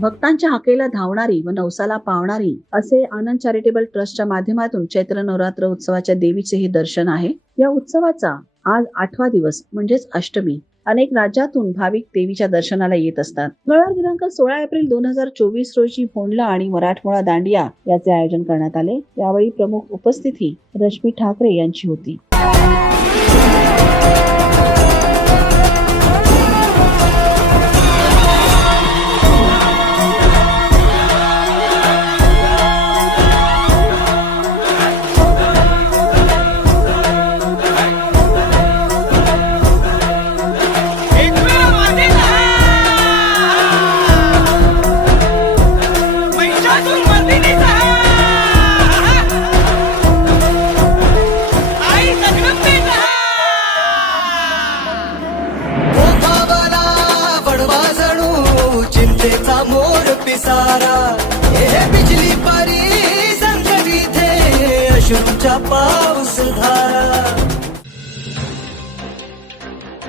भक्तांच्या हाकेला धावणारी व नवसाला पावणारी असे आनंद चॅरिटेबल ट्रस्टच्या माध्यमातून चैत्र नवरात्र उत्सवाच्या देवीचे हे दर्शन आहे या उत्सवाचा आज आठवा दिवस म्हणजेच अष्टमी अनेक राज्यातून भाविक देवीच्या दर्शनाला येत असतात मंगळवार दिनांक सोळा एप्रिल दोन हजार चोवीस रोजी फोंडला आणि मराठमोळा दांडिया याचे आयोजन करण्यात आले यावेळी प्रमुख उपस्थिती रश्मी ठाकरे यांची होती चिंतेचा मोर पिसारा हे बिजली परी संकटी थे अश्रूच्या पाऊस धारा